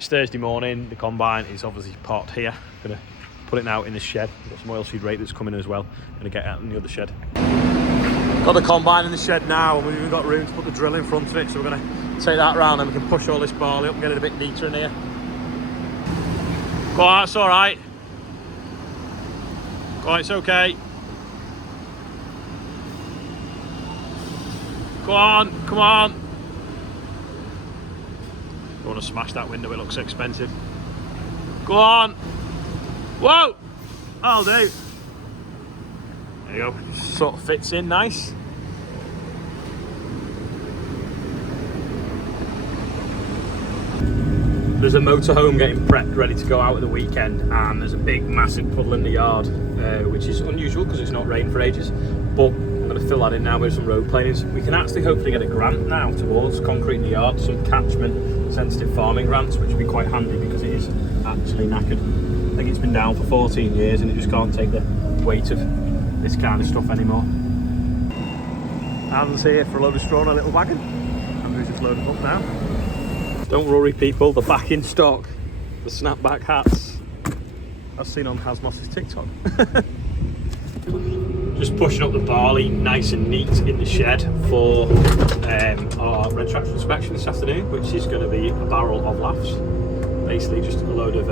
It's Thursday morning. The combine is obviously parked here. Gonna put it now in the shed. We've got some oilseed rape that's coming as well. Gonna get out in the other shed. Got the combine in the shed now, and we've even got room to put the drill in front of it. So we're gonna take that round, and we can push all this barley up and get it a bit neater in here. Go on, it's all right. Go on, it's okay. Go on, come on. Don't want to smash that window, it looks expensive. Go on. Whoa! I'll do. There you go. Sort of fits in nice. There's a motorhome getting prepped, ready to go out at the weekend, and there's a big, massive puddle in the yard, which is unusual because it's not rained for ages. But I'm going to fill that in now with some road planings. We can actually hopefully get a grant now towards concrete in the yard, some catchment sensitive farming grants, which would be quite handy because it is actually knackered. I think it's been down for 14 years and it just can't take the weight of this kind of stuff anymore. Hands here for a load of straw and a little wagon. Andrew's just loaded up now. Don't worry people, they're back in stock. The snapback hats, I've seen on Hasmos's TikTok. Just pushing up the barley nice and neat in the shed for our red tractor inspection this afternoon, which is going to be a barrel of laughs. Basically just a load of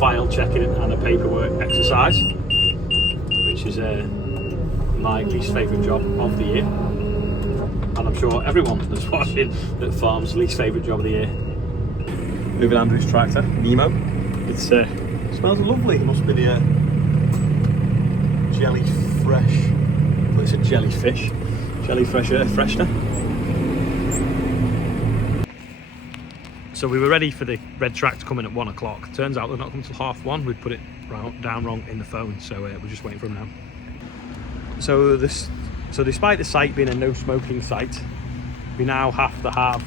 file checking and a paperwork exercise, which is my least favourite job of the year. And I'm sure everyone that's watching at farm's least favourite job of the year. Moving Andrew's tractor, Nemo. It smells lovely. It must be the jelly fresh. Well, it's a jellyfish. Jelly fresh earth freshener. So we were ready for the red tractor coming at 1 o'clock. Turns out they're not coming till 1:30. We'd put it down wrong in the phone, so we're just waiting for them now. So despite the site being a no smoking site, we now have to have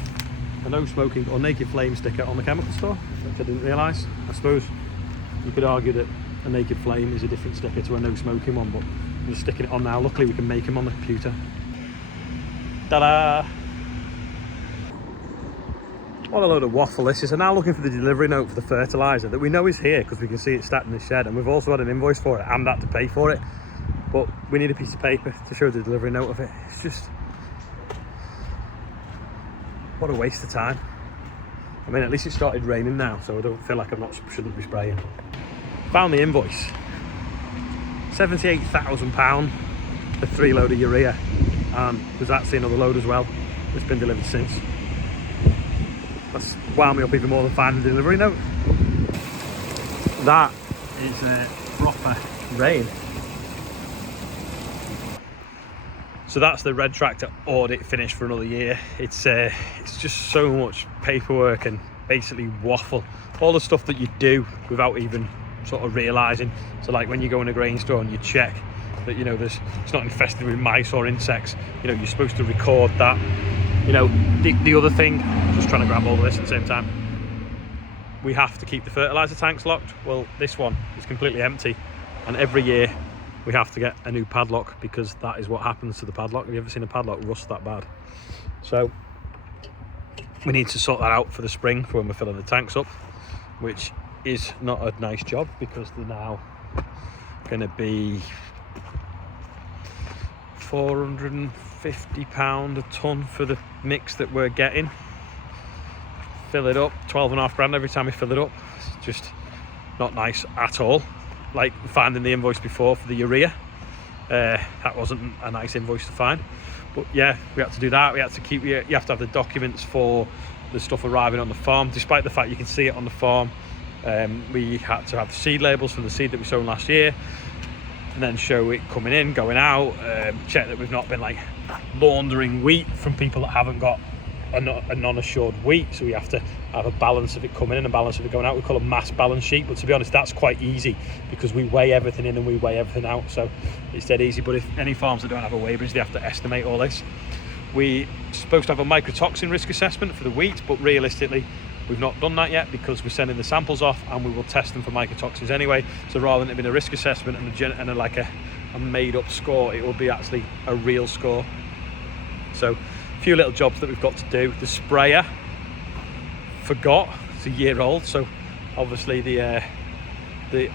a no smoking or naked flame sticker on the chemical store, which I didn't realise. I suppose you could argue that a naked flame is a different sticker to a no smoking one, but I'm just sticking it on now. Luckily we can make them on the computer. Ta-da! What a load of waffle this is. I'm now looking for the delivery note for the fertiliser that we know is here because we can see it stacked in the shed, and we've also had an invoice for it and had to pay for it. But we need a piece of paper to show the delivery note of it. It's just, what a waste of time. I mean, at least it started raining now, so I don't feel like shouldn't be spraying. Found the invoice. £78,000 for 3 load of urea. And there's actually another load as well that's been delivered since. That's wound me up even more than finding the delivery note. That is a proper rain. So that's the red tractor audit finished for another year. It's just so much paperwork and basically waffle. All the stuff that you do without even sort of realising. So like when you go in a grain store and you check that, you know, it's not infested with mice or insects, you know, you're supposed to record that. You know, the other thing, just trying to grab all of this at the same time, we have to keep the fertiliser tanks locked. Well, this one is completely empty, and every year we have to get a new padlock because that is what happens to the padlock. Have you ever seen a padlock rust that bad? So we need to sort that out for the spring for when we're filling the tanks up, which is not a nice job because they're now going to be £450 a tonne for the mix that we're getting. Fill it up, 12.5 grand every time we fill it up. It's just not nice at all. Like finding the invoice before for the urea, that wasn't a nice invoice to find, but yeah, we had to do that. We had to keep, you have to have the documents for the stuff arriving on the farm, despite the fact you can see it on the farm. We had to have the seed labels from the seed that we sown last year, and then show it coming in, going out, check that we've not been like laundering wheat from people that haven't got a non-assured wheat. So we have to have a balance of it coming in and a balance of it going out. We call it a mass balance sheet, but to be honest, that's quite easy because we weigh everything in and we weigh everything out, so it's dead easy. But if any farms that don't have a weigh bridge, they have to estimate all this. We're supposed to have a mycotoxin risk assessment for the wheat, but realistically we've not done that yet because we're sending the samples off and we will test them for mycotoxins anyway. So rather than it being a risk assessment and a made up score, it will be actually a real score. So a few little jobs that we've got to do. The sprayer, forgot it's a year old, so obviously the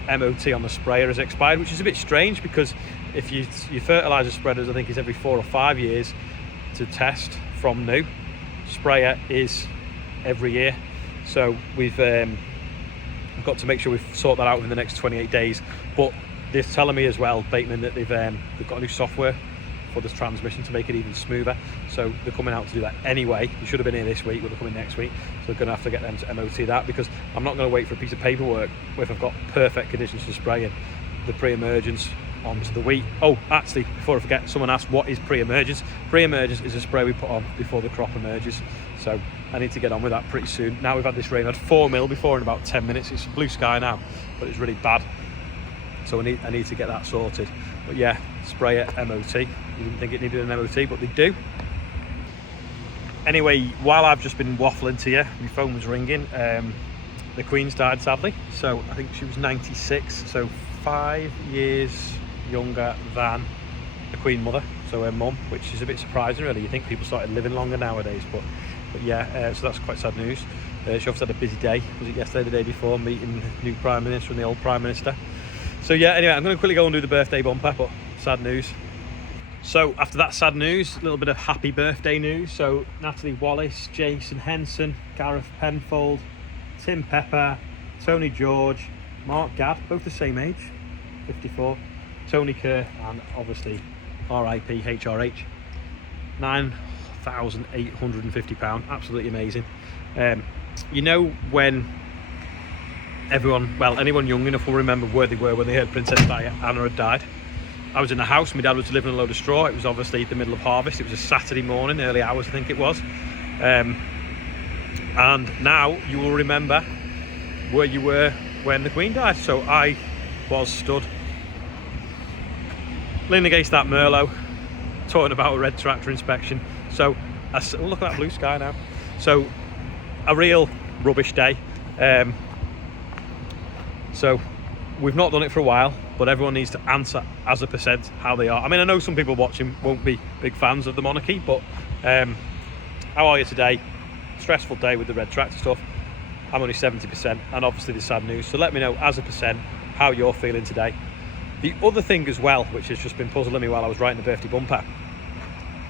MOT on the sprayer has expired, which is a bit strange because if your fertilizer spreaders, I think, is every 4 or 5 years to test from new. Sprayer is every year, so we've got to make sure we sort that out within the next 28 days. But they're telling me as well, Bateman, that they've got a new software for this transmission to make it even smoother, so they're coming out to do that anyway. You should have been here this week, but they're coming next week, so they're going to have to get them to MOT that, because I'm not going to wait for a piece of paperwork if I've got perfect conditions for spraying the pre-emergence onto the wheat. Oh, actually, before I forget, someone asked what is pre-emergence. Pre-emergence is a spray we put on before the crop emerges, so I need to get on with that pretty soon. Now we've had this rain, I had 4 mil before in about 10 minutes. It's blue sky now, but it's really bad, so I need to get that sorted. But yeah, sprayer MOT. You didn't think it needed an MOT, but they do. Anyway, while I've just been waffling to you, my phone was ringing. The Queen's died, sadly. So I think she was 96, so 5 years younger than the Queen mother, so her mum, which is a bit surprising, really. You think people started living longer nowadays, but yeah, so that's quite sad news. She obviously had a busy day. Was it yesterday, the day before, meeting the new Prime Minister and the old Prime Minister? So yeah, anyway, I'm going to quickly go and do the birthday bumper, but sad news. So after that sad news, a little bit of happy birthday news. So Natalie Wallace, Jason Henson, Gareth Penfold, Tim Pepper, Tony George, Mark Gadd, both the same age, 54, Tony Kerr, and obviously RIP HRH, £9,850, absolutely amazing. You know, when anyone young enough will remember where they were when they heard Princess Diana had died. I was in the house, my dad was delivering a load of straw. It was obviously the middle of harvest. It was a Saturday morning, early hours I think it was. And now you will remember where you were when the Queen died. So I was stood leaning against that Merlot, talking about a red tractor inspection. So look at that blue sky now. So a real rubbish day. So we've not done it for a while, but everyone needs to answer as a percent how they are. I mean, I know some people watching won't be big fans of the monarchy, but how are you today? Stressful day with the red tractor stuff. I'm only 70%, and obviously the sad news. So let me know as a percent how you're feeling today. The other thing as well, which has just been puzzling me while I was writing the birthday bumper,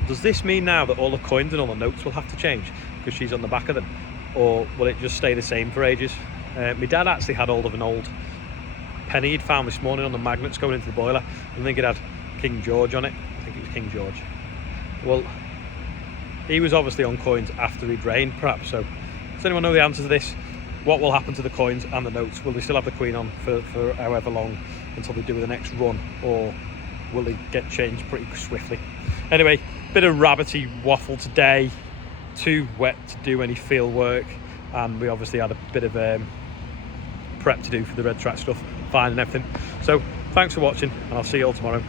does this mean now that all the coins and all the notes will have to change because she's on the back of them, or will it just stay the same for ages? My dad actually had hold of an old penny he'd found this morning on the magnets going into the boiler. I think it had King George on it. I think it was King George. Well, he was obviously on coins after he'd reigned, perhaps. So does anyone know the answer to this? What will happen to the coins and the notes? Will they still have the Queen on for however long until they do the next run, or will they get changed pretty swiftly? Anyway, bit of rabbity waffle today. Too wet to do any field work, and we obviously had a bit of prep to do for the red track stuff, finding everything. So thanks for watching, and I'll see you all tomorrow.